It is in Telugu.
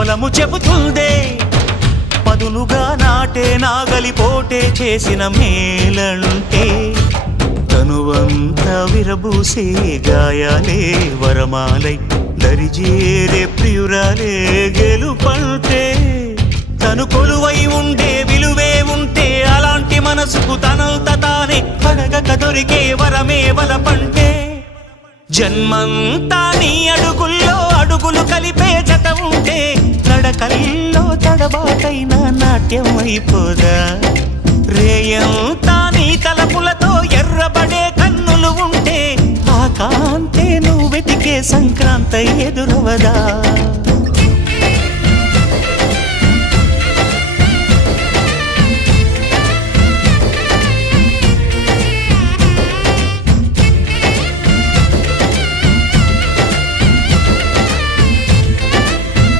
పొలము చెబుతుందే పదునుగా నాటే నాగలిపోటే చేసిన మేలంటే తనువంతా విరబూసే గాయాలే వరమాలై దరిజేరే ప్రియురాలే గెలుపంటే తను కొలువై ఉండే విలువే ఉంటే అలాంటి మనసుకు తనంత తానే అడగక దొరికే వరమే వలపంటే జన్మంతా నీ అడుగుల్లో అడుగులు కలిపే జత ఉంటే నడకల్లో తడబాటైన నాట్యం అయిపోదా రేయంతా నీ తలపులతో ఎర్రబడే కన్నులు ఉంటే ఆ కాంతే నువ్వు వెతికే సంక్రాంతి ఎదురవదా